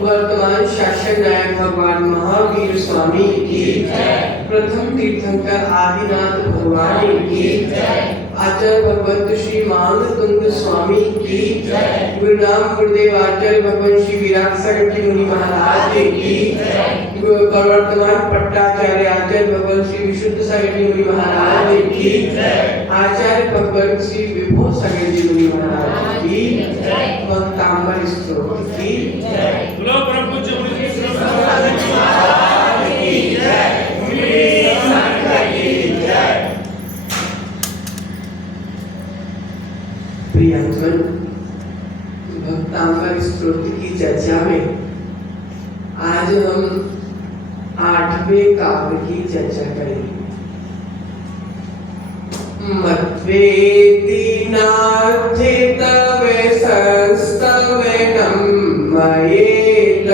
वर्तमान शासन नायक भगवान महावीर स्वामी की प्रथम तीर्थंकर आदिनाथ भगवान की आचार्य भगवंत श्री मांगतुंग स्वामी की गुरुनाम गुरुदेव आचार्य भगवान श्री विराट सागर मुनि महाराज की वर्तमान पट्टाचार्य आचार्य भगवान श्री विशुद्ध सागर मुनि महाराज की आचार्य भगवान श्री विभो सागर मुनि महाराज की भक्तांबर स्तोत्र की बोलो परम पूज्य मुनि श्री प्रियंकर भक्तांबर स्तोत्र की चर्चा में आज हम 8वें काव्य की चर्चा करेंगे। मत्वेति नार्थे तवे संस्तवे नम्मयेत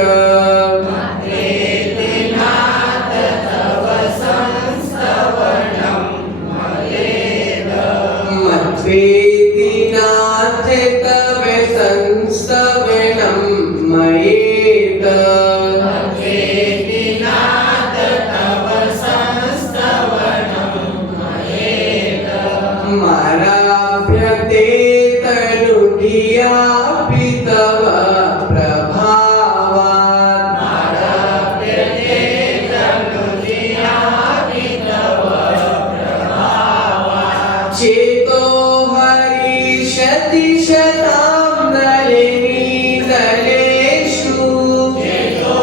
मत्वेति नार्थे तवे संस्तवे नम्मयेत माराभ्यते तनुटिया पितव प्रभावात् माराभ्यते तनुटिया पितव प्रभावात् चेतो हरिष्यति शतां नलिनी नलेषु चेतो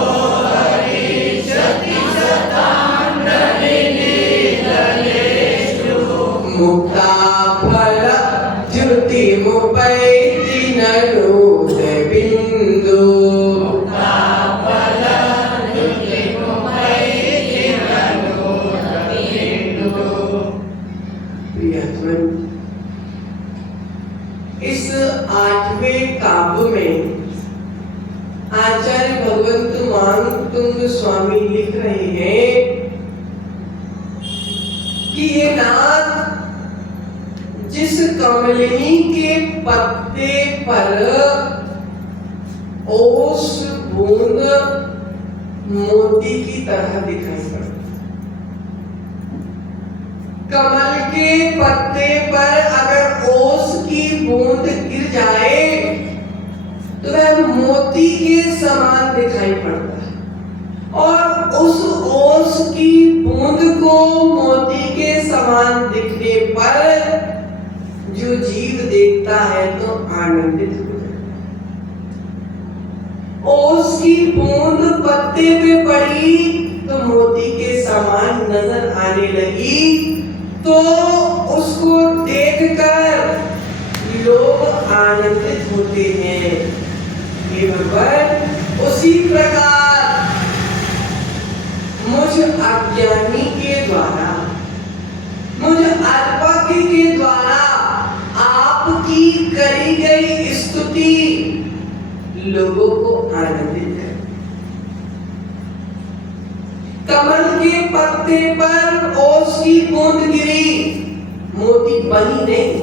हरिष्यति शतां नलिनी नलेषु मुक्ता मुपैति ननूद बिंदु इस 8वें काव्य में आचार्य भगवंत मांगतुंग स्वामी लिख रहे हैं कि ये नाथ जिस कमलिनी के पत्ते पर ओस बूंद मोती की तरह दिखाई पड़ती, कमल के पत्ते पर अगर ओस की बूंद गिर जाए तो वह मोती के समान दिखाई पड़ता है, और उस ओस की बूंद को मोती के समान दिखने पर जो जीव देखता है तो आनंदित हो जाता है। ओस की बूंद पत्ते पे पड़ी तो मोती के समान नजर आने लगी, तो उसको देखकर लोग आनंदित होते हैं। ये भगवान उसी प्रकार मुझ अज्ञानी के द्वारा, मुझ अल्पज्ञ के द्वारा आपकी करी गई स्तुति लोगों को आनंदित है। कमल के पत्ते पर ओस की बूंद गिरी, मोती बनी नहीं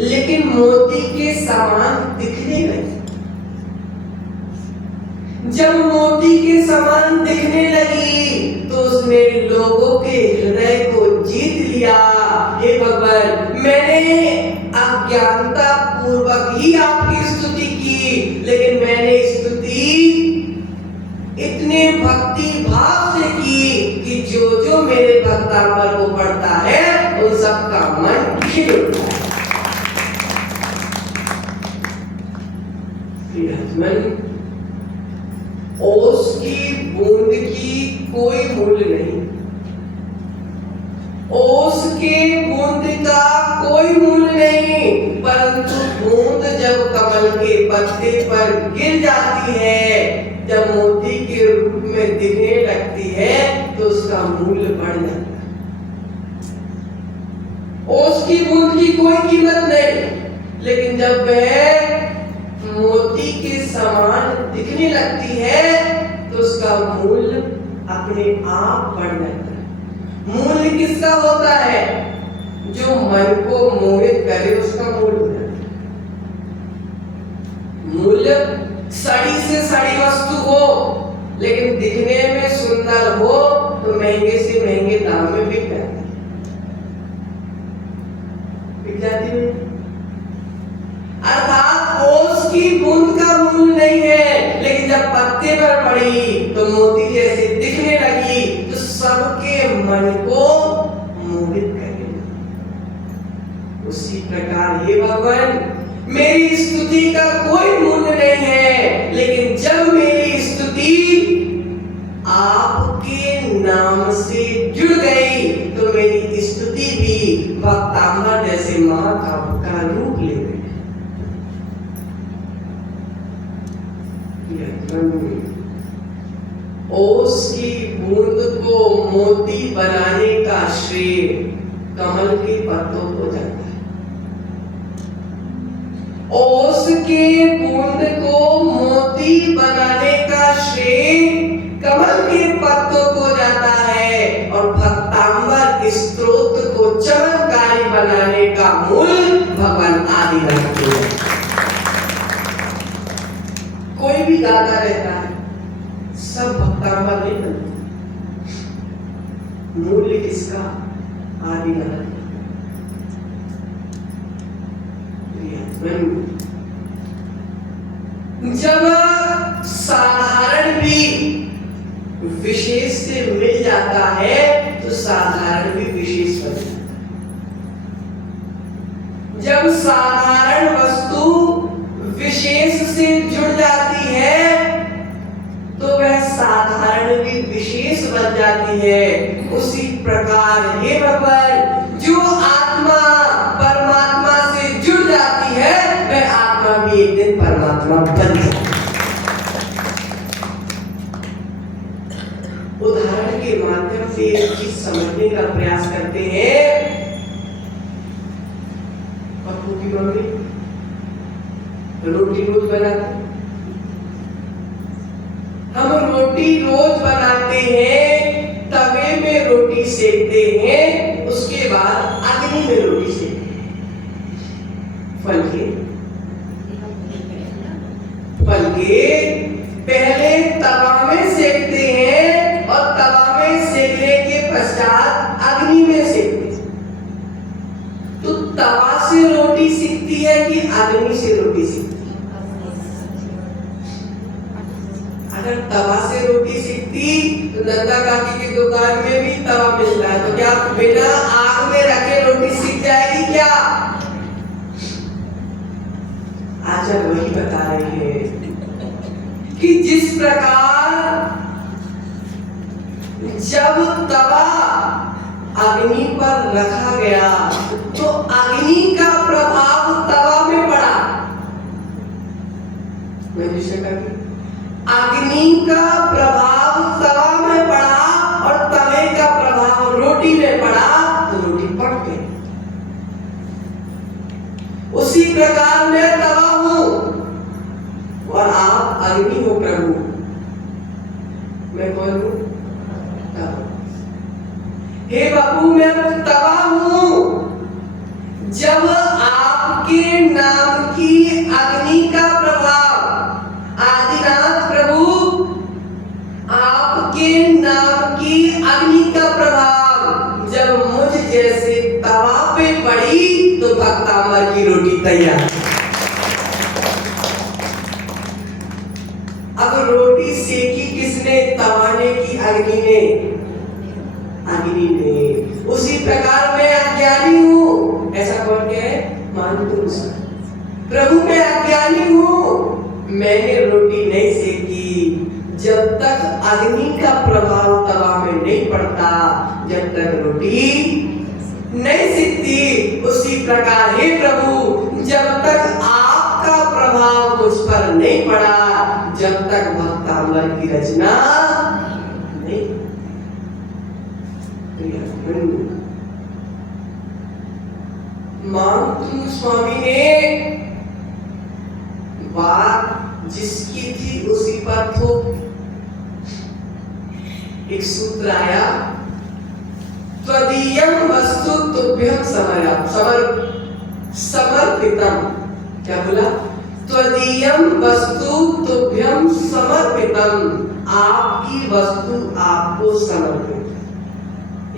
लेकिन मोती के समान दिखने लगी। जब मोती के समान दिखने लगी तो उसने लोगों के हृदय को जीत लिया। हे भगवान, मैंने अज्ञानता पूर्वक ही आपकी स्तुति की, लेकिन मैंने स्तुति इतने भक्ति भाव से की कि जो जो मेरे भक्तांबर को पढ़ता है उन सबका मन खिल उठता है। ओस की बूंद की कोई मूल्य नहीं, ओस के बूंद का कोई मूल्य नहीं, परंतु बूंद जब कमल के पत्ते पर गिर जाती है, जब मोती के रूप में दिखने लगती है, तो उसका मूल्य बढ़ जाता है। ओस की बूंद की कोई कीमत नहीं, लेकिन जब वह मोती के समान दिखने लगती है तो उसका मूल्य अपने आप बढ़ जाता है। मूल्य किसका होता है? जो मन को मोहित करे उसका मूल्य होता है। मूल्य सड़ी से सड़ी वस्तु हो लेकिन दिखने में सुंदर हो तो महंगे से महंगे दाम में बिक जाती है। अर्थात ओस की बूंद का मूल्य नहीं है, लेकिन जब पत्ते पर पड़ी तो मोती जैसे दिखने लगी तो सबके मन को मोहित करने लगी। उसी प्रकार हे भगवान, मेरी स्तुति का कोई मूल्य नहीं है, लेकिन जब मेरी स्तुति आपके नाम से जुड़ गई तो मेरी स्तुति भी भक्तांबर जैसे महाकाव्य का रूप ले गई। ओस की बूंद को मोती बनाने का श्रेय कमल के पत्तों को जाता है। ओस के बूंद को मोती बनाने का श्रेय कमल के पत्तों को जाता है, और भक्तांबर स्त्रोत को चमत्कारी बनाने का मूल भगवान आदिनाथ को है। कोई भी गाता रहता है, सब भक्तांबर नहीं बनते। मूल्य किसका? आदिनाथ। जब साधारण भी विशेष से मिल जाता है तो साधारण भी विशेष बन जाता है। जब साधारण वस्तु विशेष से जुड़ जाती है तो वह साधारण भी विशेष बन जाती है। उसी प्रकार हे भगवान, जो आत्मा परमात्मा से जुड़ जाती है वह आत्मा भी एक दिन परमात्मा बन जाती है। उदाहरण के माध्यम से एक चीज समझने का प्रयास करते हैं। पप्पू की मम्मी रोटी रोज बनाती, हम रोटी रोज बनाते हैं, तवे में रोटी सेकते हैं, उसके बाद अग्नि में रोटी सेकते हैं। फल के पहले तवा में सेकते हैं और तवा में सेकने के पश्चात अग्नि में सेकते हैं। तो तवा से रोटी सिकती है कि अग्नि से रोटी सिकती है? अगर तवा से रोटी सिकती तो नंदा काकी की दुकान में भी तवा मिलता है, तो क्या बिना आग में रखे रोटी सिक जाएगी क्या? आचार्य वही बता रहे हैं कि जिस प्रकार जब तवा अग्नि पर रखा गया तो अग्नि का प्रभाव तवा में पड़ा। अग्नि का प्रभाव तवा में पड़ा और तवे का प्रभाव रोटी में पड़ा तो रोटी पक गई। उसी प्रकार मैं तवा हूं और आप अग्नि हो प्रभु। मैं कौन हूं? हे बाबू, मैं तवा हूं। जब आपके नाम की अग्नि का प्रभाव आदिनाथ प्रभु भक्तामर की रोटी तैयार। अब रोटी सेकी किसने? तवाने की अग्नि ने, अग्नि ने। उसी प्रकार मैं अज्ञानी हूँ, ऐसा कौन कहे? मानतुम। प्रभु मैं अज्ञानी हूँ, मैंने रोटी नहीं सेकी। जब तक अग्नि का प्रभाव तवा में नहीं पड़ता, जब तक रोटी नहीं सिकती। उसी प्रकार हे प्रभु, जब तक आपका प्रभाव मुझ पर नहीं पड़ा, जब तक भक्तामर की रचना नहीं। मानतुम स्वामी ने बात जिसकी थी उसी पर थोप। एक सूत्र आया, त्वदीयं वस्तु तुभ्यं समर्पितम। क्या बोला? त्वदीयं वस्तु तुभ्यं समर्पितम, आपकी वस्तु आपको समर्पित।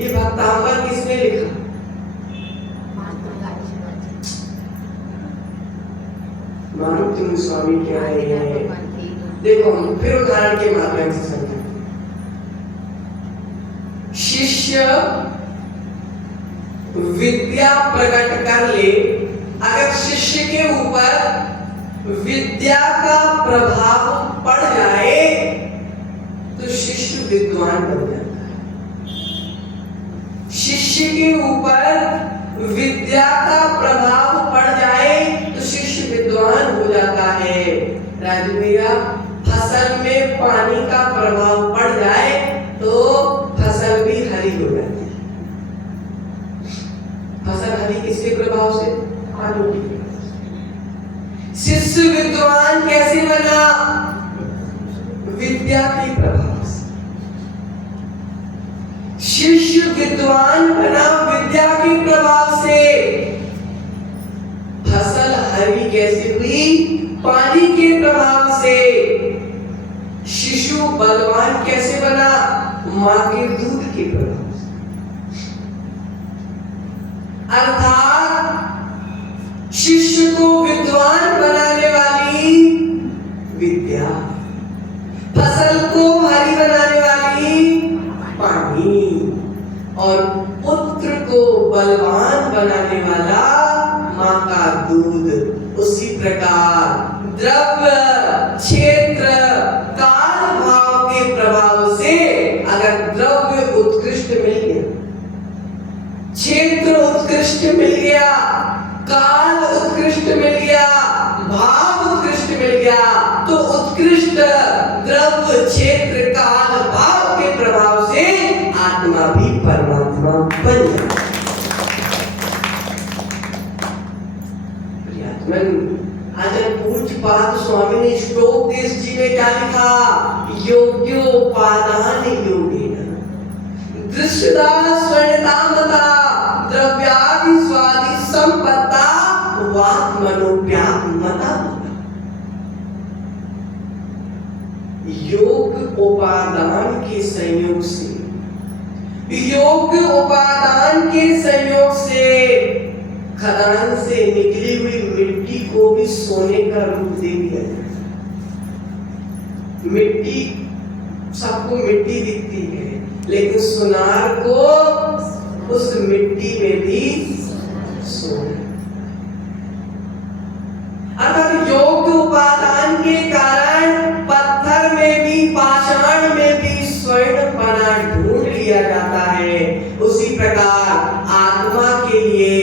ये भक्तामर किसने लिखा? मानतुम स्वामी कह रहे हैं। देखो हम फिर उदाहरण के माध्यम से समझें। शिष्य विद्या प्रकट कर ले, अगर शिष्य के ऊपर विद्या का प्रभाव पड़ जाए तो शिष्य विद्वान बन जाता है। शिष्य के ऊपर विद्या का प्रभाव पड़ जाए तो शिष्य विद्वान हो जाता है। राजू भैया, फसल में पानी का प्रभाव पड़ जाए तो फसल भी हरी हो जाती है। फसल हरी किसके प्रभाव से? पानी के प्रभाव से। शिष्य विद्वान कैसे बना? विद्या के प्रभाव से। शिष्य विद्वान बना विद्या के प्रभाव से। फसल हरी कैसे हुई? पानी के प्रभाव से। शिशु बलवान कैसे बना? मां के दूध के प्रभाव से। अर्थात शिष्य को विद्वान बनाने वाली विद्या, फसल को हरी बनाने वाली पानी, और पुत्र को बलवान बनाने वाला मां का दूध। उसी प्रकार द्रव्य, क्षेत्र, काल भाव के प्रभाव से अगर द्रव्य उत्कृष्ट मिल गया, क्षेत्र उत्कृष्ट मिल गया, काल उत्कृष्ट मिल गया, भाव उत्कृष्ट मिल गया, तो उत्कृष्ट द्रव्य, क्षेत्र, काल, भाव के प्रभाव से आत्मा भी परमात्मा बन जाता है। आचार्य पूज्यपाद स्वामी ने श्लोक देश जी में क्या लिखा? योग्योपादान योगेन दृश्यता स्वर्णतामता द्रव्यादि स्वादि संपत्ता वात्मनोप्यात्मता। योग उपादान के संयोग से, योग उपादान के संयोग से खदान से निकली हुई मिट्टी को भी सोने का रूप दे दिया जाए। मिट्टी, सबको मिट्टी दिखती है, लेकिन सुनार को उस मिट्टी में भी सोना। अर्थात योग उपादान के कारण पत्थर में भी, पाषाण में भी स्वर्ण पना ढूंढ लिया जाता है। उसी प्रकार आत्मा के लिए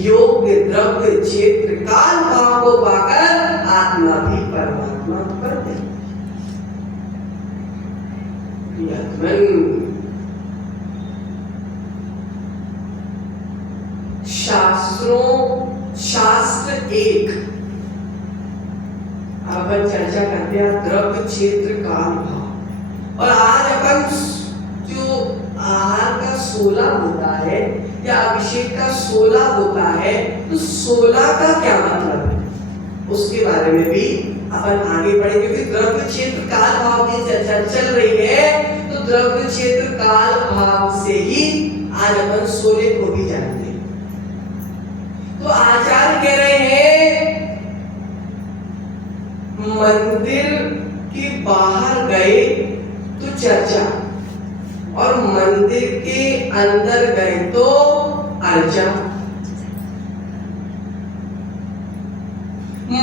योग, द्रव्य, क्षेत्र, काल भाव को पाकर आत्मा भी परमात्मा बन गई। शास्त्र एक, अपन चर्चा करते हैं द्रव्य, क्षेत्र, काल, भाव। और आज अपन जो आहार का 16 होता है या अभिषेक का 16 होता है, तो 16 का क्या मतलब है उसके बारे में भी अपन आगे बढ़े, क्योंकि द्रव्य, क्षेत्र, काल, भाव की चर्चा चल रही है। तो द्रव्य, क्षेत्र, काल, भाव से ही आज अपन 16 को भी जानते हैं। तो तो आचार्य कह रहे हैं मंदिर के बाहर गए तो चर्चा और मंदिर के अंदर गए तो अर्चा।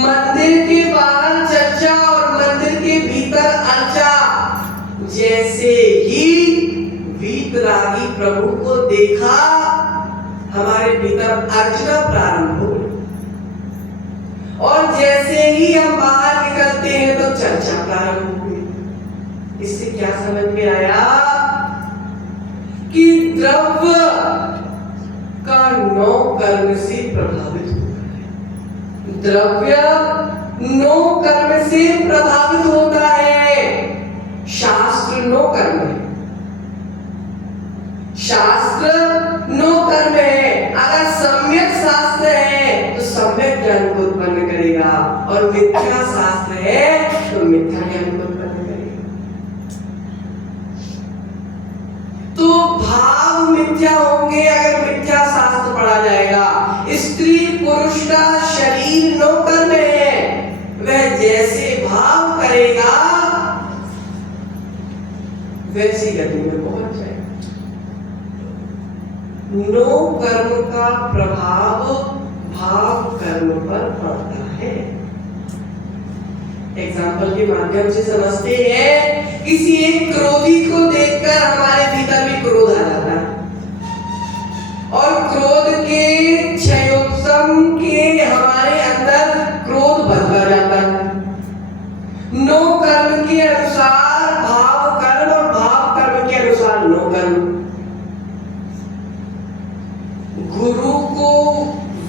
मंदिर के बाहर चर्चा और मंदिर के भीतर अर्चा। जैसे ही वीतरागी प्रभु को देखा हमारे भीतर अर्चना प्रारंभ हो गई और जैसे ही हम बाहर निकलते हैं तो चर्चा प्रारंभ हो गई। इससे क्या समझ में आया कि द्रव्य का 9 कर्म से प्रभावित होता है। द्रव्य 9 कर्म से प्रभावित होता है। शास्त्र 9 कर्म है। शास्त्र 9 कर्म है। अगर सम्यक शास्त्र है तो सम्यक ज्ञान को उत्पन्न करेगा और मिथ्या शास्त्र है तो मिथ्या ज्ञान को उत्पन्न करेगा। तो भाव मिथ्या होंगे अगर मिथ्या शास्त्र पढ़ा जाएगा। स्त्री पुरुष का शरीर 9 कर्म है। वह जैसे भाव करेगा वैसी गति में पहुंच जाएगा। 9 कर्म का प्रभाव भाव कर्म पर पड़ता है। एग्जाम्पल के माध्यम से समझते हैं। किसी एक क्रोधी को देखकर हमारे भीतर भी क्रोध आ जाता है और क्रोध के क्षयोत्सम के हमारे अंदर क्रोध बढ़ता जाता है। 9 कर्म के अनुसार भाव कर्म और भाव कर्म के अनुसार 9 कर्म। गुरु को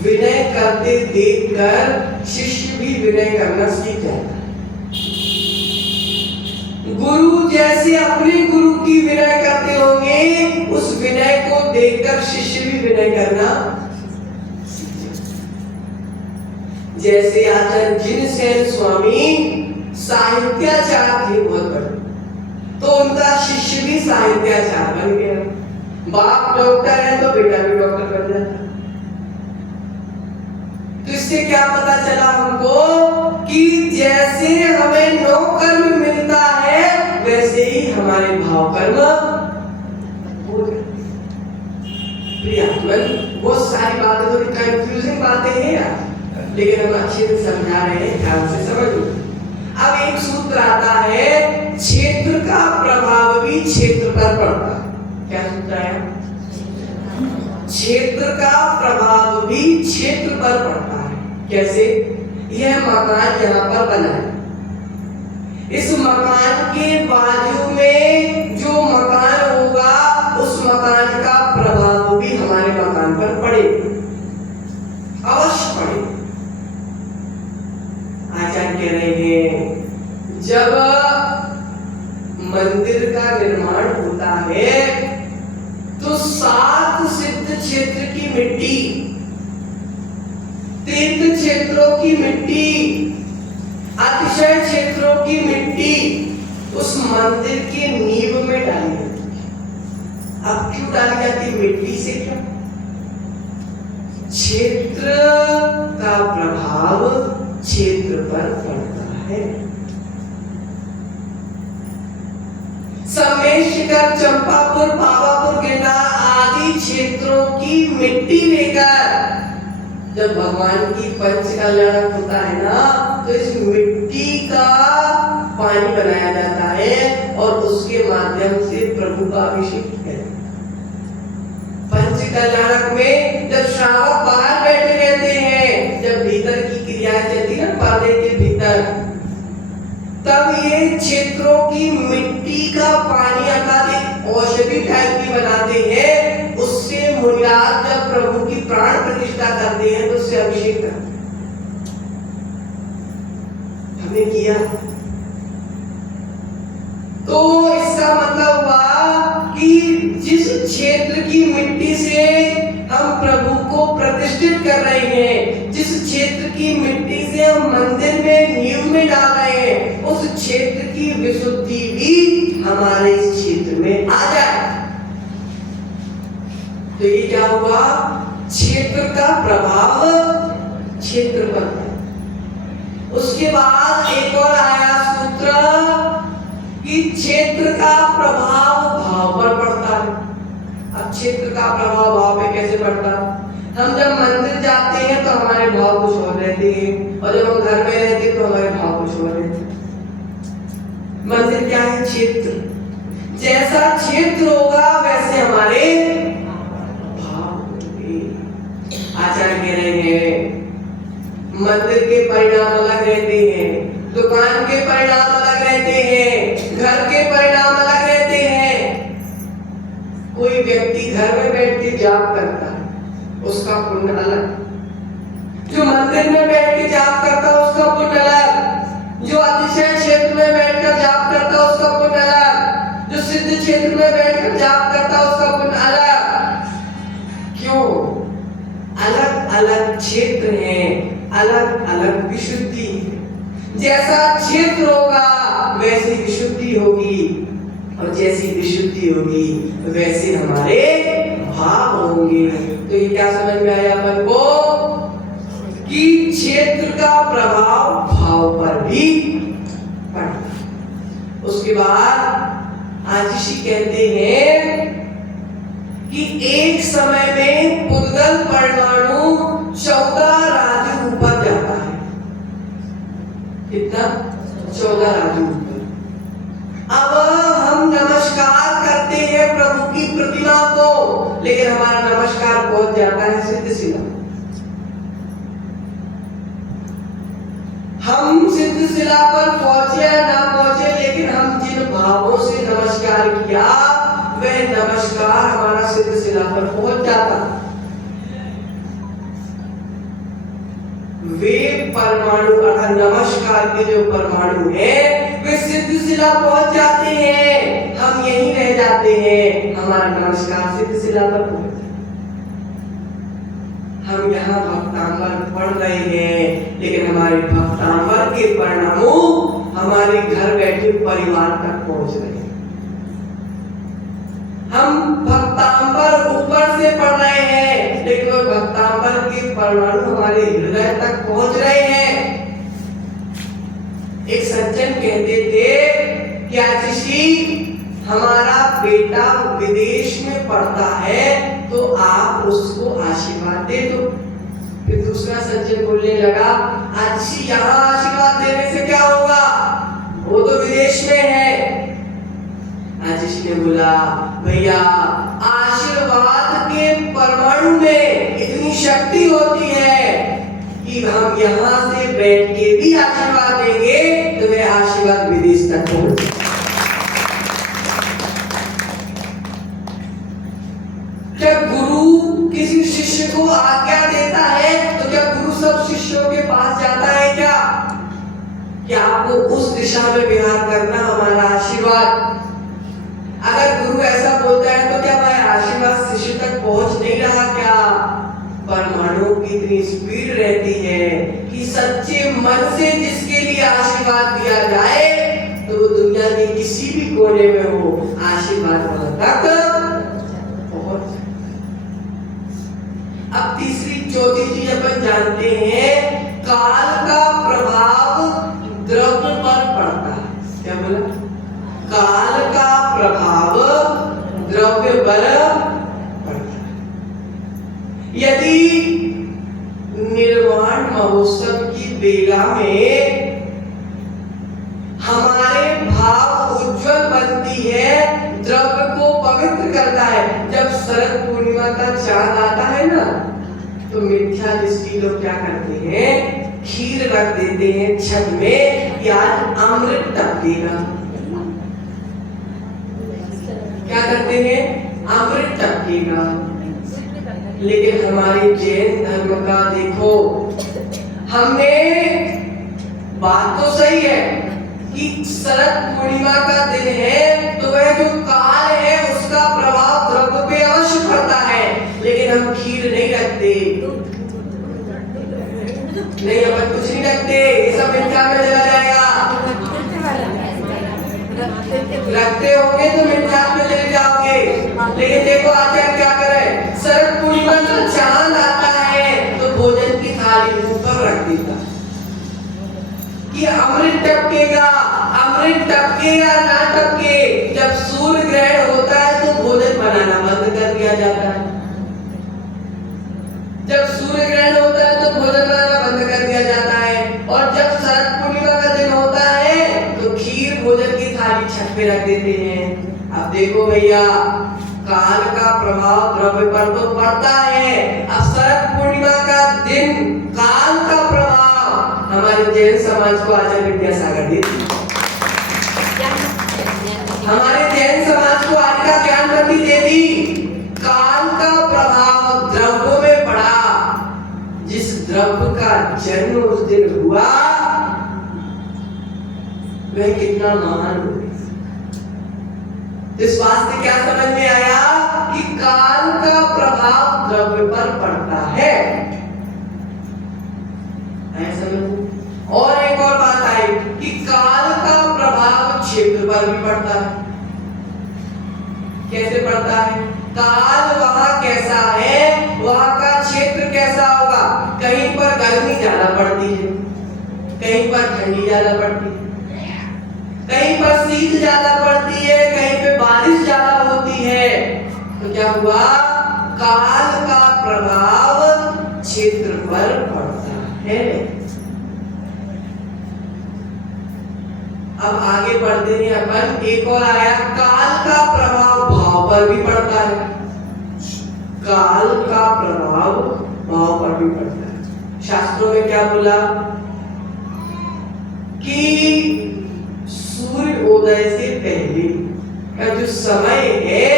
विनय करते देखकर शिष्य भी विनय करना सीख जाता है। गुरु जैसे अपने गुरु की विनय करते होंगे उस विनय को देखकर शिष्य भी विनय करना सीख जाता है। जैसे आचार्य जिनसेन स्वामी साहित्याचार्य थे बहुत बड़े, तो उनका शिष्य भी साहित्याचार्य बन गया। बाप डॉक्टर है तो बेटा भी डॉक्टर बन जाता। तो इससे क्या पता चला हमको कि जैसे हमें 9 कर्म मिलता है वैसे ही हमारे भाव कर्म हो जाते। बहुत सारी बातें थोड़ी कंफ्यूजिंग बातें हैं यार, लेकिन हम अच्छे से समझा रहे हैं, ध्यान से समझो। अब एक सूत्र आता है, क्षेत्र का प्रभाव भी क्षेत्र पर पड़ता है। क्या सूत्र है? क्षेत्र का प्रभाव भी क्षेत्र पर पड़ता है। कैसे? यह मकान यहाँ पर बना है, इस मकान के बाजू में जो मकान होगा उस मकान का प्रभाव भी हमारे मकान पर पड़ेगा, अवश्य पड़ेगा। आचार्य कह रहे हैं जब मंदिर का निर्माण होता है तो 7 सिद्ध क्षेत्र की मिट्टी, तीर्थ क्षेत्रों की मिट्टी, अतिशय क्षेत्रों की मिट्टी उस मंदिर के नींव में डाली जाती है। अब क्यों डाली जाती है? मिट्टी से क्या? क्षेत्र का प्रभाव क्षेत्र पर पड़ता है। समेशकर, चंपापुर, पावापुर, गिरनार आदि क्षेत्रों की मिट्टी लेकर जब भगवान की पंच कल्याण होता है ना, तो इस मिट्टी का पानी बनाया जाता है और उसके माध्यम से प्रभु का अभिषेक किया जाता है। पंच कल्याणक में जब श्रावक बाहर बैठे रहते हैं, जब भीतर की क्रियाएं चलती है ना पर्दे के भीतर, तब ये क्षेत्रों की मिट्टी का पानी अर्थात औषधि टाइप की बनाते हैं। उससे मुनिराज जब प्रभु की प्राण प्रतिष्ठा करते हैं तो उससे अभिषेक करते हैं। हमने किया तो इसका मतलब हुआ कि जिस क्षेत्र की मिट्टी से हम प्रभु को प्रतिष्ठित कर रहे हैं, जिस क्षेत्र की मिट्टी से हम मंदिर में नींव में डाल रहे हैं, उस क्षेत्र की विशुद्धि भी हमारे इस क्षेत्र में आ जाए। तो ये क्या हुआ क्षेत्र का प्रभाव क्षेत्र पर है। उसके बाद एक और आया सूत्र कि क्षेत्र का प्रभाव भाव पर पड़ता है। अब क्षेत्र का प्रभाव भाव पे कैसे पड़ता है? हम जब मंदिर जाते हैं तो हमारे भाव कुछ और रहते हैं, और जब हम घर में रहते हैं तो हमारे भाव कुछ और रहते हैं। मंदिर क्या है? क्षेत्र। जैसा क्षेत्र होगा वैसे हमारे भाव होंगे। आचार्य कह रहे हैं मंदिर के परिणाम अलग रहते हैं, दुकान के परिणाम अलग रहते हैं, घर के परिणाम अलग रहते हैं। कोई व्यक्ति घर में बैठ के जाप करता है, उसका पुण्य अलग। जो मंदिर में बैठ के जाप करता है उसका पुण्य अलग। जो अतिशय क्षेत्र में बैठकर जाप करता है उसका पुण्य अलग। जो सिद्ध क्षेत्र में बैठकर जाप करता है उसका पुण्य अलग। क्यों? अलग अलग क्षेत्र हैं, अलग अलग विशुद्धि है। जैसा क्षेत्र होगा वैसी विशुद्धि होगी, और जैसी विशुद्धि होगी वैसे हमारे भाव होंगे। तो ये क्या समझ में आया अपन को कि क्षेत्र का प्रभाव भाव पर भी पड़ता। उसके बाद आजीशी कहते हैं कि एक समय में पुद्गल परमाणु 14 राजू ऊपर जाता है। कितना? 14 राजू ऊपर। अब हम नमस्कार करते हैं प्रभु की प्रतिमा को, लेकिन हमारा नमस्कार पहुंच जाता है सिद्ध शिला। हम सिद्ध शिला पर पहुंचे या ना पहुंचे, लेकिन हम जिन भावों से नमस्कार किया वह नमस्कार हमारा सिद्ध शिला पर पहुंच जाता। वे परमाणु अर्थात नमस्कार के जो परमाणु है वे सिद्ध शिला पहुंच जाते हैं, हम यहीं रह जाते हैं, हमारा नमस्कार सिद्ध शिला पर पहुंच जाता। हम यहाँ भक्तांबर पढ़ रहे हैं, लेकिन हमारे भक्तांबर के परिणामों हमारे घर बैठे परिवार तक पहुंच रहे हैं। हम भक्तांबर ऊपर से पढ़ रहे हैं, लेकिन वो भक्तांबर के परमाणु हमारे हृदय तक पहुंच रहे हैं। एक सज्जन कहते थे कि आशीषी हमारा बेटा विदेश में पढ़ता है तो आप उसको आशीर्वाद दे दो। फिर दूसरा सज्जन बोलने लगा, आशीषी यहाँ आशीर्वाद देने से क्या होगा, वो तो विदेश में है। आशीषी ने बोला, भैया आशीर्वाद के परमाणु में इतनी शक्ति होती है कि हम यहाँ से बैठ के भी आशीर्वाद देंगे तो वह आशीर्वाद विदेश तक पहुंचे। जब गुरु किसी शिष्य को आज्ञा देता है तो क्या गुरु सब शिष्यों के पास जाता है क्या? क्या आपको उस दिशा में विहार करना हमारा आशीर्वाद? अगर गुरु ऐसा बोलता है तो क्या वह आशीर्वाद शिष्य तक पहुंच नहीं रहा क्या? परमाणु की इतनी स्पीड रहती है कि सच्चे मन से जिसके लिए आशीर्वाद दिया जाए तो वो दुनिया के किसी भी कोने में हो, आशीर्वाद वहां तक पहुंच। अब तीसरी चौथी चीज अपन जानते हैं, काल का प्रभाव द्रव्य पर पड़ता है। क्या बोला? काल का प्रभाव द्रव्य पर पड़ता है। यदि निर्वाण महोत्सव की बेला में हमारे भाव उज्जवल बनती है, द्रव्य को पवित्र करता है। जब शरद पूर्णिमा का चांद आता है ना, तो मिथ्या दृष्टि लोग क्या करते हैं, खीर रख देते हैं छत में कि आज अमृत टपकेगा। क्या करते हैं? अमृत टपकेगा। लेकिन हमारे जैन धर्म का देखो, हमने बात तो सही है कि शरद पूर्णिमा का दिन है तो वह जो काल है उसका प्रभाव द्रव्य पे अवश्य पड़ता है, लेकिन हम खीर नहीं रखते, नहीं अपन कुछ नहीं रखते, ये सब मिथ्या में चला जाएगा। रखते होंगे तो मिथ्या में चले जाओगे। लेकिन देखो आचार्य क्या करे, शरद पूर्णिमा का चांद कि अमृत टपकेगा, अमृत टपके या ना टपके, जब सूर्य ग्रहण होता है तो भोजन बनाना बंद कर दिया जाता है। जब सूर्य ग्रहण होता है तो भोजन बनाना बंद कर दिया जाता है। और जब शरद पूर्णिमा का दिन होता है तो खीर भोजन की थाली छत पे रख देते हैं। अब देखो भैया, काल का प्रभाव द्रव्य पर तो पड़ता है। अब शरद पूर्णिमा का दिन, काल का प्रभाव हमारे जैन समाज को आचार्य विद्यासागर देती, हमारे जैन समाज को आज का ज्ञानवती देवी। काल का प्रभाव द्रव्यों में पड़ा, जिस द्रव्य का जन्म उस दिन हुआ वह कितना महान हो। इस बात से क्या समझ में आया कि काल का प्रभाव द्रव्य पर पड़ता है, समझ। और एक और बात आई कि काल का प्रभाव क्षेत्र पर भी पड़ता है। कैसे पड़ता है? काल वहां कैसा है, वहां का क्षेत्र कैसा होगा। कहीं पर गर्मी ज्यादा पड़ती है, कहीं पर ठंडी ज्यादा पड़ती है, कहीं पर शीत ज्यादा पड़ती है, कहीं पे बारिश ज्यादा होती है। तो क्या हुआ? काल का प्रभाव क्षेत्र पर पड़ता है। अब आगे बढ़ते हैं अपन, एक और आया, काल का प्रभाव भाव पर भी पड़ता है। काल का प्रभाव भाव पर भी पड़ता है। शास्त्रों में क्या बोला कि सूर्योदय से पहले का जो समय है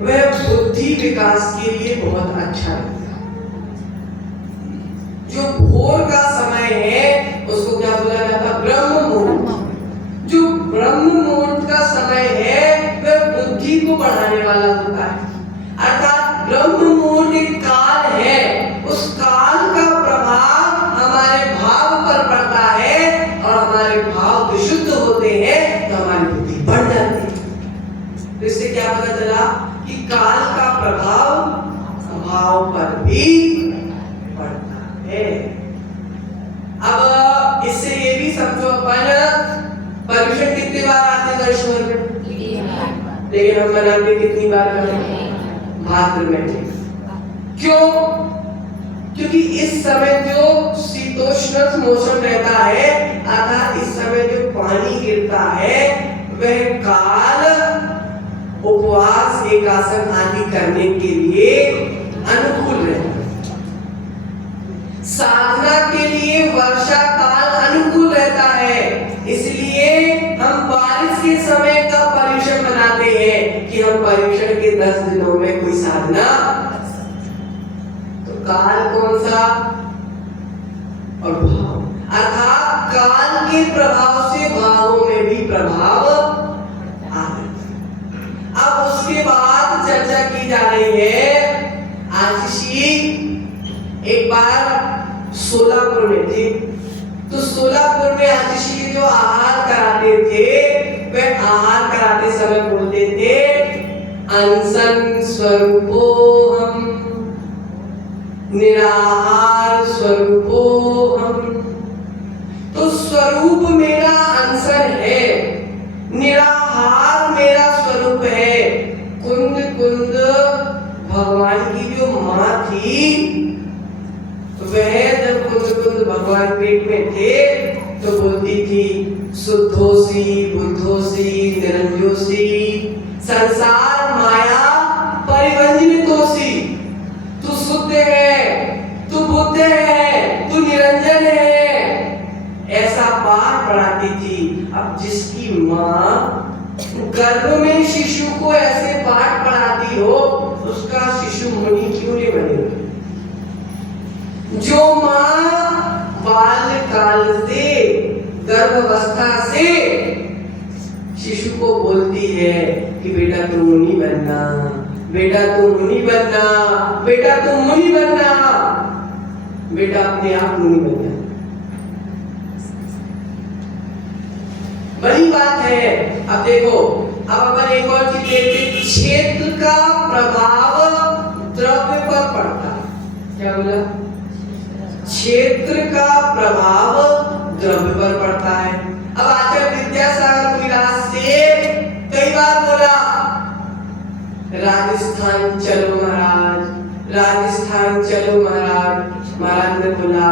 वह बुद्धि विकास के लिए बहुत अच्छा रहता है। जो भोर का समय है उसको क्या बोला जाता है? ब्रह्म मुहूर्त। जो ब्रह्म मुहूर्त का समय है वह बुद्धि को बढ़ाने वाला होता है। अर्थात ब्रह्म मुहूर्त एक काल है, उस काल का प्रभाव हमारे भाव पर पड़ता है और हमारे भाव विशुद्ध होते हैं तो हमारी बुद्धि बढ़ जाती है। तो इससे क्या पता चला कि काल का प्रभाव भाव पर भी पड़ता है। अब इससे ये भी समझो अपन, पर्यूषण कितनी बार आते हैं वर्ष भर में? लेकिन हम मनाते कितनी बार करते? भाद्र में। क्यों? क्योंकि इस समय जो शीतोष्ण मौसम रहता है, अर्थात इस समय जो पानी गिरता है वह काल उपवास, एकासन आदि करने के लिए अनुकूल रहता है। साधना के लिए वर्षा काल अनुकूल रहता है। इसलिए हम बारिश के समय का पर्यूषण मनाते हैं कि हम पर्यूषण के 10 दिनों में कोई साधना। तो काल कौन सा? और भाव, अर्थात काल के प्रभाव से भावों में भी प्रभाव आ जाता है। अब उसके बाद चर्चा की जा रही है। आशीषी एक बार सोलापुर में थी, तो सोलापुर में आशीषी जो आहार कराते थे वह आहार कराते समय बोलते थे, अनशन स्वरूपो हम, निराहार स्वरूपो हम। तो स्वरूप मेरा अनशन है, निराहार मेरा स्वरूप है। कुंद कुंद भगवान की जो माँ थी, वह जब कुंद कुंद भगवान पेट में थे तो बोलती थी, शुद्धोसी बुद्धोसी निरंजोसी संसार माया परिवंजितोसी। तू शुद्ध है, तू बुद्ध है, तू निरंजन है, ऐसा पाठ पढ़ाती थी। अब जिसकी माँ गर्भ में शिशु को ऐसे पाठ पढ़ाती हो, उसका शिशु मुनि क्यों नहीं बनेगा? जो माँ बाल्यकाल से, गर्भावस्था से शिशु को बोलती है कि बेटा तुम मुनि बनना, बेटा तुम मुनि बनना, बेटा तुम मुनि बनना, बेटा अपने आप मुनि बनना, बड़ी बात है। अब देखो, अब अपन एक और चीज देखते, क्षेत्र का प्रभाव द्रव्य पर पड़ता है। क्या बोला? क्षेत्र का प्रभाव द्रव्य पर पड़ता है। अब आचार्य विद्यासागर विलास से कई बार बोला राजस्थान चलो महाराज, राजस्थान चलो महाराज। महाराज ने बोला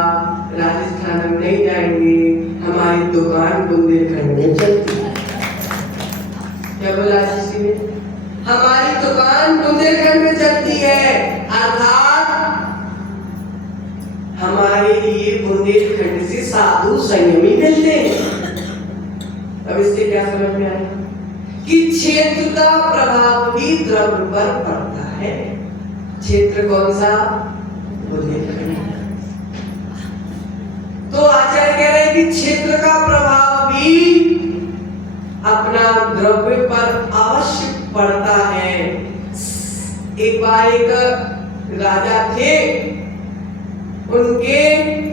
राजस्थान हम नहीं जाएंगे, हमारी दुकान बुंदेलखंड में चलती है। क्या बोला किसी ने? हमारी दुकान बुंदेलखंड में चलती है, अर्थात हमारे लिए बुंदेलखंड से साधु संयमी मिलते हैं। अब इससे क्या समझ में आया कि क्षेत्र का प्रभाव भी द्रव्य पर पड़ता है। क्षेत्र कौन सा? बुंदेलखंड। तो आचार्य कह रहे हैं कि क्षेत्र का प्रभाव भी अपना द्रव्य पर अवश्य पड़ता है। एक बार एक राजा थे, उनके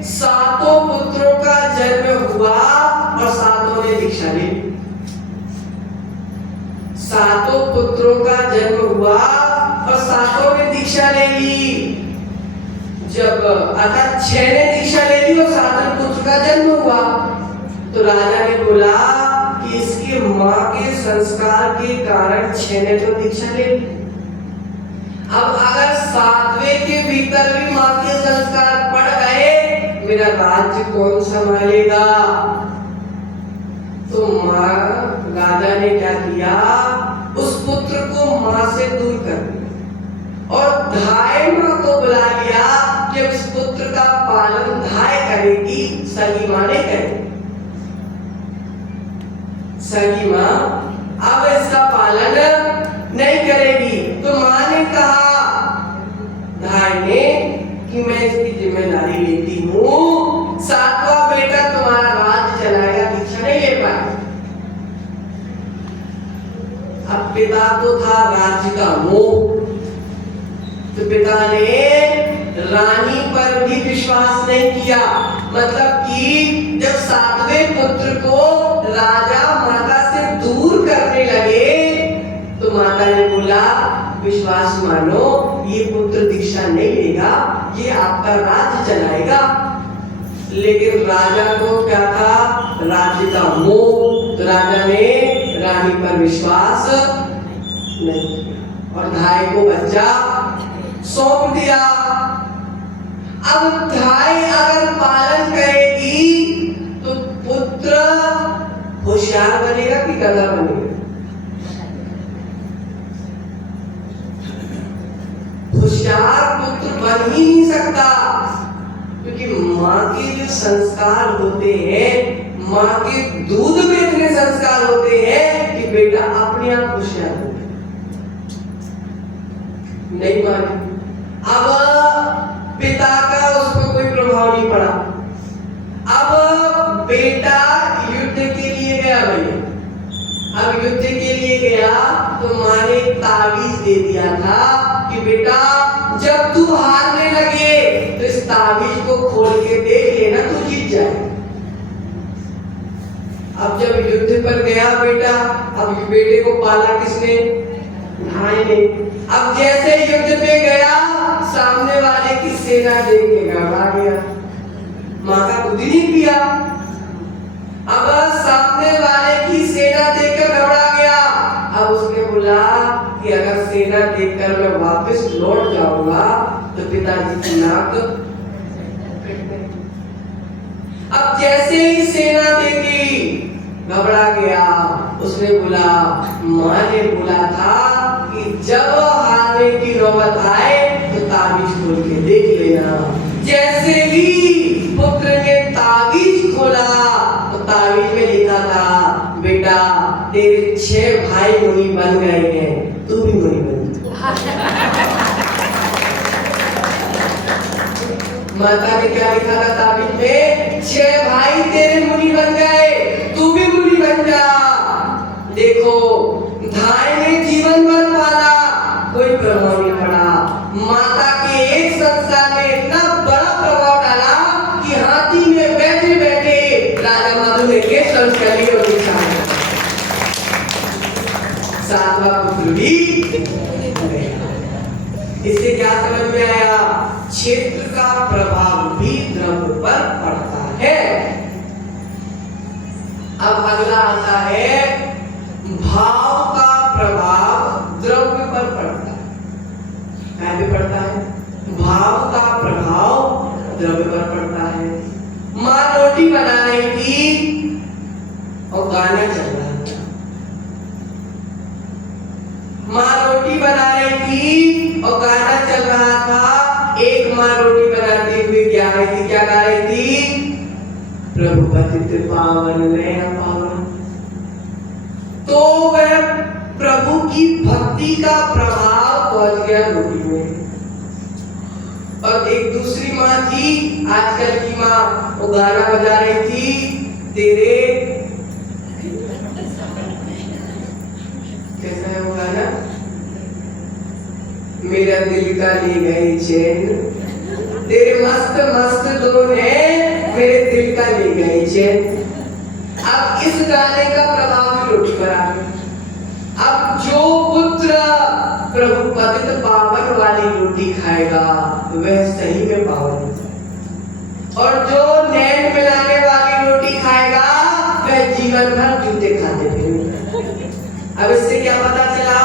7 पुत्रों का जन्म हुआ और 7 ने दीक्षा ली। 7 पुत्रों का जन्म हुआ और 7 ने दीक्षा ले ली। जब अर्थात 6 ने दीक्षा ले ली और 7 पुत्र का जन्म हुआ, तो राजा ने बोला कि इसकी माँ के संस्कार के कारण 6 ने तो दीक्षा ले ली। अब अगर 7वें के भीतर भी माँ के संस्कार पड़ गए, मेरा राज्य कौन संभालेगा? तो माँ राजा ने क्या किया, उस पुत्र को माँ से दूर कर दिया और धाय माँ को बुला लिया कि उस पुत्र का पालन धाय करेगी, सगी माँ ने करेगी। सगी माँ अब इसका पालन नहीं करेगी, तो माँ ने कहा धाय ने कि मैं इसकी जिम्मेदारी लेती हूँ, 7वां बेटा तुम्हारा राज्य चलाएगा, दीक्षा नहीं ले पाए। अब पिता तो था राज्य का मोह, तो पिता ने रानी पर भी विश्वास नहीं किया। मतलब कि जब 7वें पुत्र को राजा माता से दूर करने लगे, तो माता ने बोला विश्वास मानो, ये पुत्र दीक्षा नहीं लेगा, ये आपका राज्य चलाएगा। लेकिन राजा को क्या था? राज्य का मोह। तो राजा ने रानी पर विश्वास नहीं किया और धाय को बच्चा सौंप दिया। अब धाय अगर पालन करेगी तो पुत्र होशियार बनेगा कि गधा बनेगा? होशियार पुत्र बन ही नहीं सकता, क्योंकि माँ के जो संस्कार होते हैं, माँ के दूध में इतने संस्कार होते हैं कि बेटा अपने आप होशियार हो गया। नहीं माने। अब पिता का उस पर कोई प्रभाव नहीं पड़ा। अब बेटा युद्ध के लिए गया भैया। अब युद्ध के लिए गया तो माँ ने ताबीज दे दिया था कि बेटा जब तू हारने लगे तो इस ताबीज को खोल के देख लेना, तू जीत जाए। अब जब युद्ध पर गया बेटा, अब बेटे को पाला किसने? भाई ने। अब जैसे युद्ध पे गया, सामने वाले की सेना देख के घबरा गया, माँ का दूध ही नहीं पिया। अब सामने वाले की सेना देखकर घबरा गया। अब उसने बोला कि अगर सेना देखकर मैं वापस लौट जाऊंगा तो पिताजी की नाक। अब जैसे ही सेना देखी घबरा गया। उसने बोला माँ ने बोला था कि जब हारने की नौबत आए तो ताबीज खोल के देख लेना। जैसे ही पुत्र ने ताबीज खोला तो ताबीज में लिखा था बेटा तेरे 6 भाई मुनि बन गए हैं, तू भी मुनि बन जा। माता ने क्या लिखा था ताबीज में? 6 भाई तेरे मुनि बन गए, तू भी मुनि बन जा। देखो धाय ने जीवन भर पाला, कोई प्रभाव नहीं पड़ा। माता के एक संस्कार ने इतना बड़ा प्रभाव डाला कि हाथी में बैठे बैठे राजा मधु ने के संस्कार लिए और दिखाया। 7वां पुत्र भी। इससे क्या समझ में आया? क्षेत्र का प्रभाव भी द्रव्य पर पड़ता है। अब अगला आता है भाव का प्रभाव द्रव्य पर पड़ता है। क्या पे पड़ता है? भाव का प्रभाव द्रव्य पर पड़ता है। माँ रोटी बना रही थी और गाना चल रहा था। माँ रोटी बना रही थी और गाना चल रहा था। एक माँ रोटी बनाते हुए क्या गा रही थी? प्रभु पतित पावन नयन पावन। तो वह प्रभु की भक्ति का प्रभाव पहुंच गया रोटी में। और एक दूसरी माँ थी, आजकल की माँ, वो गाना बजा रही थी, तेरे कैसा है वो गाना? मेरा दिल का ले गई चैन, तेरे मस्त मस्त धुन है, मेरे दिल का ले गई चैन। अब इस गाने का प्रभाव भी रोटी पर आ गया। अब जो पुत्र प्रभु पतित पावन वाली रोटी खाएगा वह सही में पावन होगा, और जो नैन मिलाने वाली रोटी खाएगा वह जीवन भर जूते खाते फिरेगा। अब इससे क्या पता चला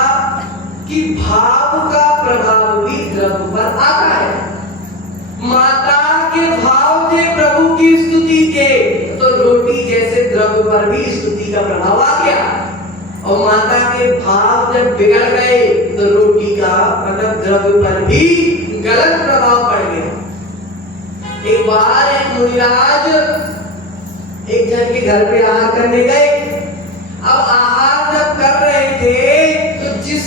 कि भाव का प्रभाव भी द्रव्य पर आता है। माता के भाव थे प्रभु की स्तुति के, तो रोटी जैसे द्रव्य पर भी स्तुति का प्रभाव आ गया। और माता के भाव जब बिगड़ गए तो रोटी का मतलब द्रव्य पर भी गलत प्रभाव पड़ गया। एक बार एक मुनिराज एक जन के घर पे आहार करने गए। अब आहार जब कर रहे थे तो जिस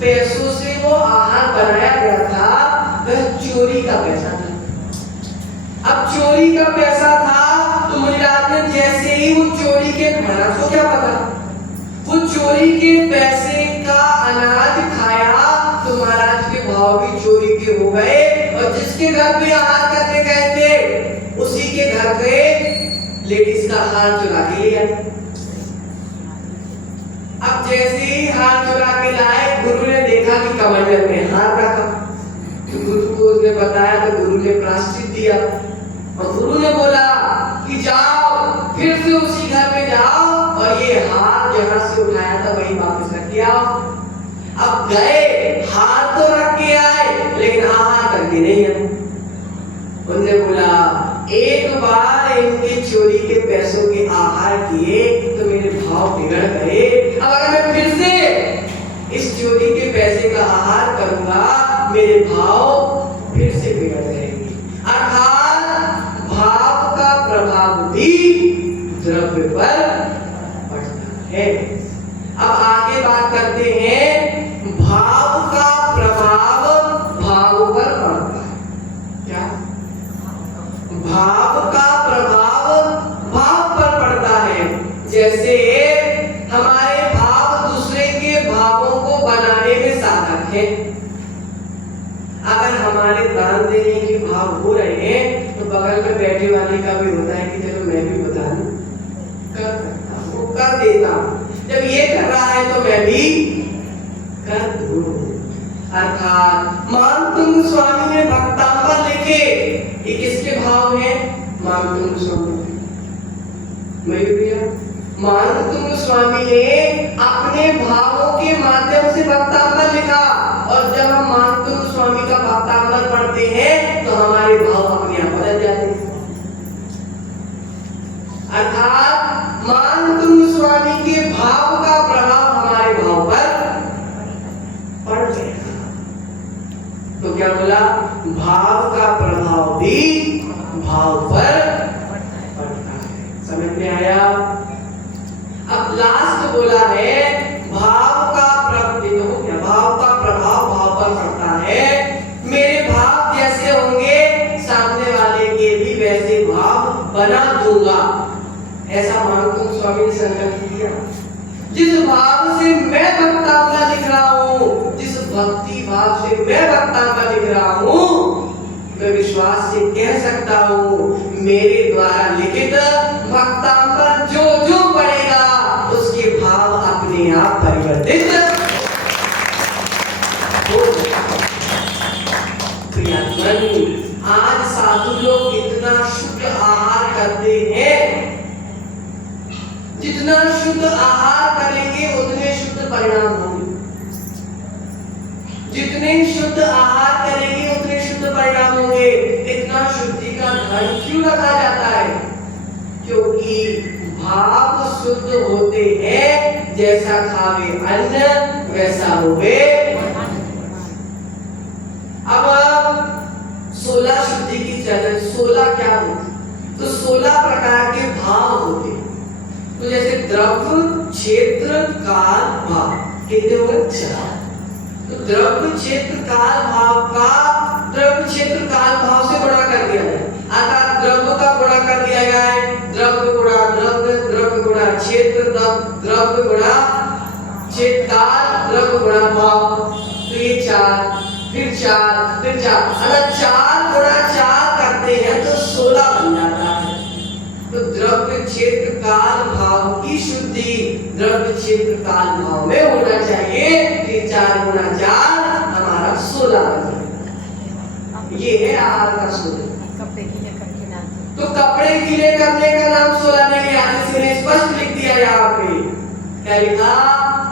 पैसों से वो आहार बनाया गया था वह चोरी का पैसा था। अब चोरी का पैसा था तो मुनिराज ने जैसे ही वो चोरी के, महाराज को क्या पता, वो चोरी के पैसे का अनाज खाया तो महाराज के भाव भी चोरी के हो गए। और जिसके घर पे आहार करने गए थे उसी के घर पे लेडीज का हार चुरा के लिया। अब जैसे ही हार चुरा के लाए, गुरु ने देखा कि कमंडल में हार रखा, तो गुरु को उसने बताया तो गुरु ने प्रायश्चित दिया। और गुरु ने बोला कि जाओ फिर से उसी घर में जाओ और ये हार जहां से उठाया था वहीं वापस रख के आओ। अब गए, हार तो रख के आए लेकिन आहार करके नहीं आए। उन्होंने बोला एक बार इनके चोरी के पैसों के आहार किए तो मेरे भाव बिगड़ गए। अब अगर मैं फिर से इस चोरी के पैसे का आहार करूंगा मेरे भाव फिर से बिगड़ जाएंगे। अर्थात भाव का प्रभाव भी द्रव्य पर पड़ता है। अब आगे बात करते हैं भाव का प्रभाव भाव पर पड़ता है। क्या? भाव का प्रभाव भाव पर पड़ता है। जैसे हमारे भाव दूसरे के भावों को बनाने में साधक है। अगर हमारे दान देने के भाव हो रहे हैं तो बगल में बैठे वाले का भी होता है कि चलो मैं भी बता दूं, कर सकता हूं, कर देता हूं। जब ये कर रहा है तो मैं भी कर दूं। अर्थात मानतुंग स्वामी ने भक्तांबर लिखे, ये किसके भाव है? मानतुंग स्वामी। मानतुंग स्वामी ने अपने भावों के माध्यम से भक्तांबर लिखा। और जब हम मानतुंग स्वामी का भक्तांबर पढ़ते हैं तो हमारे भाव अपने आप बदल जाते हैं। अर्थात मानतुंग स्वामी के भाव का प्रभाव हमारे भाव पर पड़ गया। तो क्या बोला? भाव का प्रभाव भी भाव पर पड़ता है। समझ में आया? अब लास्ट बोला है भाव का प्रभाव भाव पर पड़ता है। मेरे भाव जैसे होंगे सामने वाले के भी वैसे भाव बना दूंगा, ऐसा मानतुंग स्वामी ने संकल्प किया। जिस भाव से मैं भक्तांगा लिख रहा हूँ, जिस भक्ति भाव से मैं भक्तांगा लिख रहा हूँ, मैं विश्वास से कह सकता हूँ मेरे द्वारा लिखित भक्तांगा जो जो पढ़ेगा उसके भाव अपने आप परिवर्तित हो जाएंगे। आज साधु लोग इतना शुद्ध आहार करते हैं जितना शुद्ध आहार करेंगे उतने शुद्ध परिणाम होंगे। जितने शुद्ध आहार करेंगे उतने शुद्ध परिणाम होंगे। इतना शुद्धि का धर्म क्यों रखा जाता है? क्योंकि भाव शुद्ध होते हैं, जैसा खावे अन्न वैसा होवे। अब 16 शुद्धि की चलन, 16 क्या होती? तो 16 प्रकार के भाव होते। तो जैसे द्रव्य, क्षेत्र, काल, भाव, कितने हो गए? 4। तो द्रव्य, क्षेत्र, काल, भाव का द्रव्य, क्षेत्र, काल, भाव से गुणा कर दिया जाए। अर्थात द्रव्य का गुणा कर दिया जाए, द्रव्य गुणा द्रव्य, द्रव्य गुणा क्षेत्र, द्रव्य गुणा क्षेत्र, काल, द्रव्य गुणा भाव। तो ये 4, फिर 4, फिर 4। अगर 4 गुणा 4 करते हैं तो 16 बन जाता है। तो द्रव्य, क्षेत्र, काल, भाव की शुद्धि द्रव्य, क्षेत्र, काल, भाव में होना चाहिए। कि 4 गुणा 4 हमारा 16 बन जाए। ये है आहार का सूत्र। तो कपड़े गीले करने का नाम 16 नहीं है। इसने स्पष्ट लिख दिया यहाँ पे, क्या लिखा?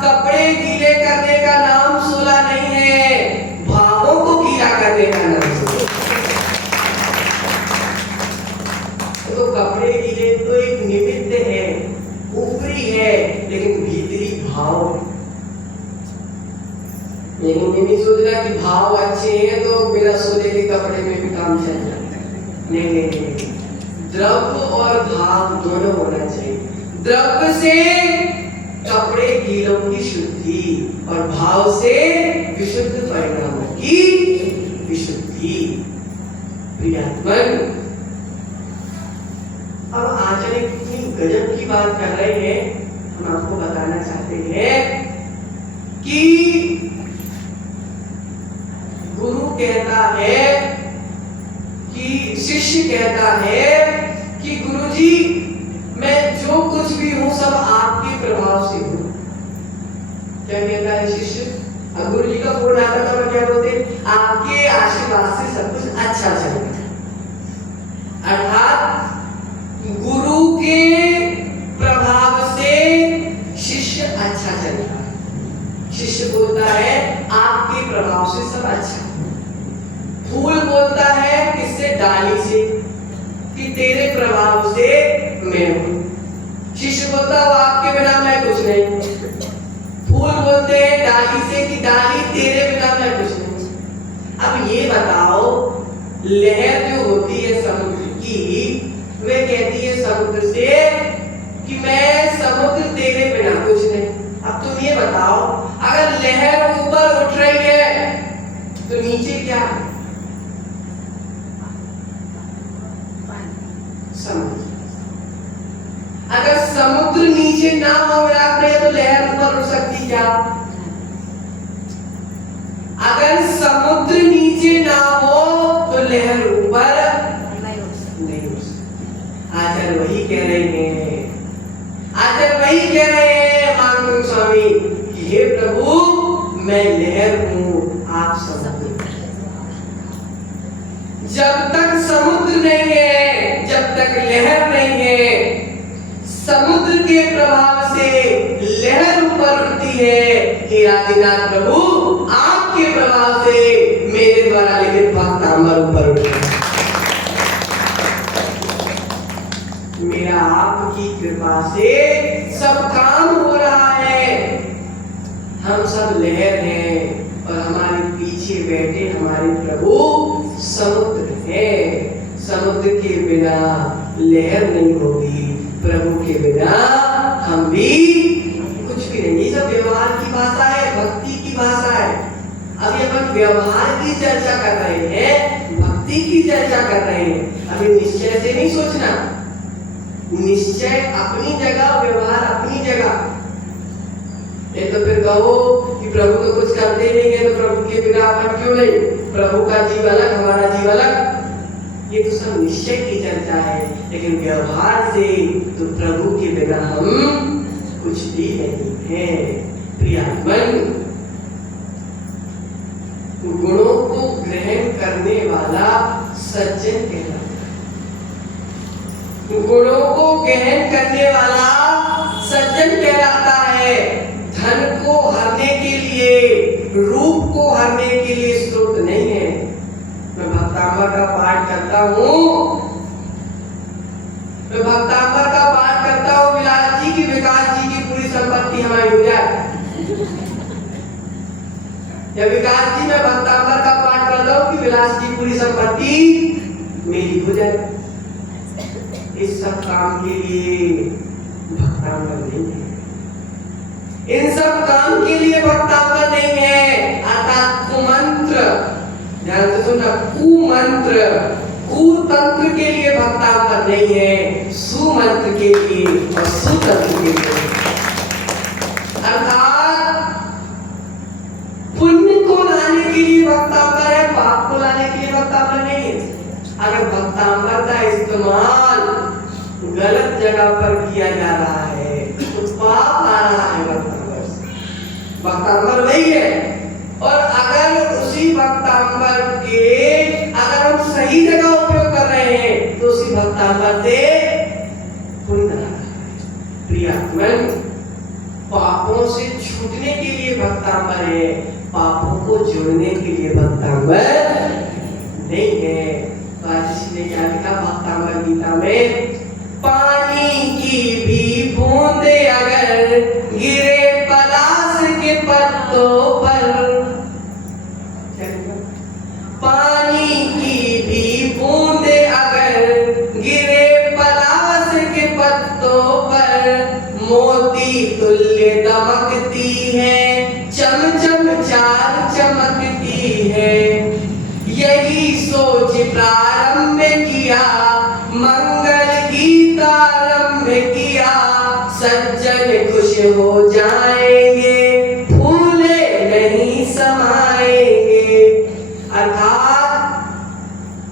कपड़े गीले करने का नाम 16 नहीं है, भावों को गीला करने का नाम 16। तो कपड़े गीले तो एक निमित्त है, ऊपरी है, लेकिन भीतरी भाव है। ये नहीं सोचना कि भाव अच्छे हैं तो मेरा सोने के कपड़े में भी काम चल जाए। नहीं नहीं नहीं, द्रव्य और भाव दोनों होना चाहिए। द्रव्य से कपड़े गीलों की शुद्धि और भाव से विशुद्ध परिणामों की विशुद्धि। प्रियात्मन, अब आचार्य कितनी गजब की बात कर रहे हैं। हम आपको बताना चाहते हैं कि गुरु कहता है कि शिष्य कहता है कि गुरुजी मैं जो कुछ भी हूं सब आपके प्रभाव से हूं। क्या कहता है शिष्य? अब गुरु जी का फोन आता था तो क्या बोलते? आपके आशीर्वाद से सब कुछ अच्छा चलेगा। अर्थात गुरु के प्रभाव से शिष्य अच्छा चलेगा। शिष्य बोलता है आपके प्रभाव से सब अच्छा। फूल बोलता है किससे? डाली से, कि तेरे प्रभाव से मैं हूं। शिष्य बोलता है आपके बिना मैं कुछ नहीं। फूल बोलते हैं डाली से कि डाली तेरे बिना मैं कुछ नहीं। अब ये बताओ, लहर जो होती है समुद्र की, वे कहती है समुद्र से कि मैं समुद्र तेरे बिना कुछ नहीं। अब तुम ये बताओ, अगर लहर ऊपर उठ रही है तो नीचे क्या है? समुद्र। अगर समुद्र नीचे ना हो तो लहर ऊपर उठ सकती क्या? अगर समुद्र नीचे ना हो तो लहर ऊपर नहीं हो सकती। आचार्य वही कह रहे हैं, आचार्य वही कह रहे हैं मानव स्वामी कि हे प्रभु मैं लहर हूं, आप समुद्र। जब तक समुद्र नहीं है, जब तक लहर नहीं है, समुद्र के प्रभाव से लहर ऊपर उठती है। हे आदिनाथ प्रभु आपके प्रभाव से मेरे द्वारा लिखित भागनांबर ऊपर उठता है। मेरा आपकी कृपा से सब काम हो रहा है। हम सब लहर हैं और हमारे पीछे बैठे हमारे प्रभु समुद्र है। समुद्र के बिना लहर नहीं होगी, प्रभु के बिना हम भी कुछ भी नहीं। ये सब व्यवहार की भाषा है, भक्ति की भाषा है। अभी अपन व्यवहार की चर्चा कर रहे हैं, भक्ति की चर्चा कर रहे हैं। अभी निश्चय से नहीं सोचना, निश्चय अपनी जगह, व्यवहार अपनी जगह। ये तो फिर कहो कि प्रभु तो कुछ करते नहीं है, तो प्रभु के बिना अपन क्यों नहीं? प्रभु का जीव अलग, हमारा जीव अलग। ये तो सब निश्चय की चर्चा है, लेकिन व्यवहार से तो प्रभु के बिना हम कुछ भी नहीं है। प्रियात्मन, गुणों को ग्रहण करने वाला सज्जन कहलाता है। गुणों को ग्रहण करने वाला सज्जन कहलाता है धन को हरने के लिए, रूप को हरने के लिए स्रोत नहीं है। मैं भक्तांबर का पाठ करता हूँ, विलास जी की, विकास जी की पूरी संपत्ति हमारी हो जाए। या विकास जी मैं भक्तांबर का पाठ करता हूँ कि विलास की पूरी संपत्ति मेरी हो जाए। इस सब काम के लिए भक्तांबर नहीं है, इन सब काम के लिए भक्तांबर नहीं है। अर्थात कुमंत्र, ध्यान से सुनना, कुमंत्र कुतंत्र के लिए भक्तांबर नहीं है, सुमंत्र के लिए और सुतंत्र के लिए। अर्थात पुण्य को लाने के लिए भक्तांबर है, पाप को लाने के लिए भक्तांबर नहीं है। अगर भक्तांबर का इस्तेमाल गलत जगह पर किया जा रहा है तो पाप आ रहा है भक्तांबर से। भक्तांबर वही है, और अगर उसी भक्तांबर के अगर हम सही जगह उपयोग कर रहे हैं तो उसी भक्तांबर से पुण्य आ रहा है। प्रियात्मन, पापों से छूटने के लिए भक्तांबर है, पापों को जोड़ने के लिए भक्तांबर नहीं है। तो आज इसी ने क्या लिखा भक्तांबर गीता में, पानी की भी बूंदे अगर गिरे पलाश के पत्तों पर, पानी की भी बूंदे अगर गिरे पलाश के पत्तों पर, मोती तुल्य दमकती है, चम चम चार चमकती है। यही सोच प्रारंभ किया, मंगल गीत आरंभ किया, सज्जन खुश हो जाएंगे, फूले नहीं समाएंगे। अर्थात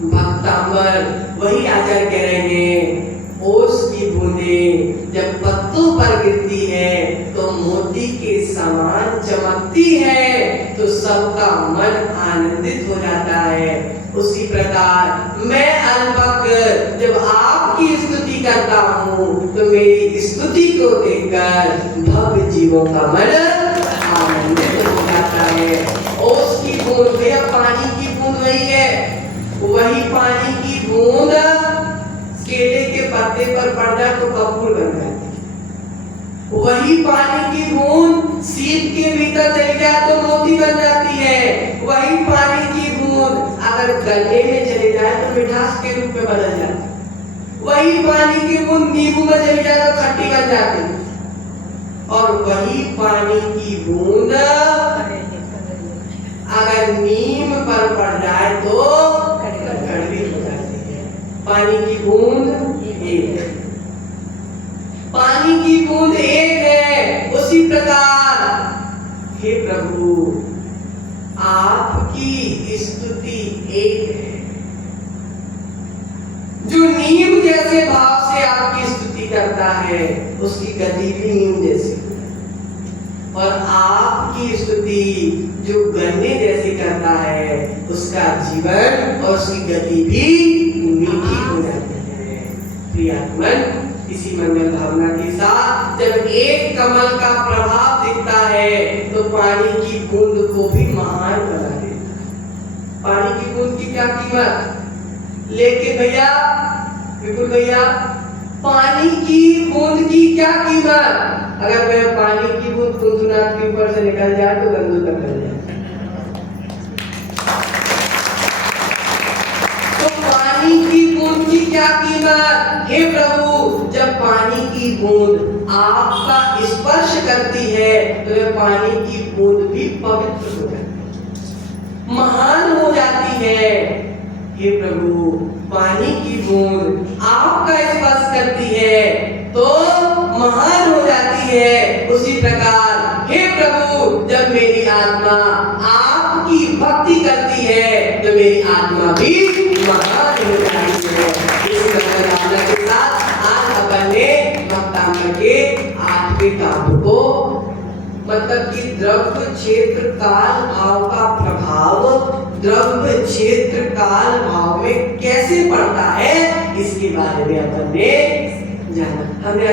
भक्तांबर वही आचार्य कह रहे हैं, ओस की बूंदें जब पत्तों पर गिरती है तो मोती के समान चमकती है, तो सबका मन आनंदित हो जाता है। उसी प्रकार मैं अल्पक जब आपकी स्तुति करता हूँ तो मेरी स्तुति को देखकर भव्य जीवों का मन आनंदित हो जाता है। ओस की बूंद, भैया पानी की बूंद वही है, वही पानी की बूंद केले के पत्ते पर पड़ जाए तो कपूर बन जाती है। वही पानी की बूंद सीप के भीतर चली जाए तो मोती बन जाती है। वही पानी की बूंद अगर गन्ने में चले जाए तो मिठास के रूप में बदल जाती है। वही पानी की बूंद नींबू में चली जाए तो खट्टी बन जाती है। और वही पानी की बूंद अगर नीम पर पड़ जाए तो कड़वी हो जाती है। पानी की बूंद एक है, पानी की बूंद एक है। उसी प्रकार हे प्रभु आपकी स्तुति एक है। जो नीम जैसे भाव से आपकी स्तुति करता है उसकी गति भी नीम जैसी, और आपकी स्तुति जो गन्ने जैसी करता है उसका जीवन और उसकी गति भी मीठी हो जाती है। प्रियात्मन, इसी मंगल भावना के साथ जब एक कमल का प्रभाव दिखता है तो पानी की बूंद को भी महान बना देता है। पानी की बूंद की क्या कीमत, लेकिन भैया बिल्कुल भैया, पानी की बूंद की क्या कीमत? अगर मैं पानी की बूंद कुंदनाथ के ऊपर से निकल जाए तो गंदू तक कर जाए। तो पानी की बूंद की क्या कीमत? हे प्रभु, जब पानी की बूंद आपका स्पर्श करती है तो यह पानी की बूंद भी पवित्र हो जाती है, महान हो जाती है। हे प्रभु, पानी की बूंद आपका स्पर्श करती है तो महान हो जाती है। उसी प्रकार हे प्रभु, जब मेरी आत्मा आपकी भक्ति करती है तो मेरी आत्मा भी महान हो जाती है। इस भावना के साथ आज अपन ने भक्तांबर के 8वें काव्य को, मतलब कि द्रव्य क्षेत्र काल भाव का प्रभाव द्रव्य क्षेत्र काल भाव में कैसे पड़ता है, इसके बारे में अपन ने जाना। हमने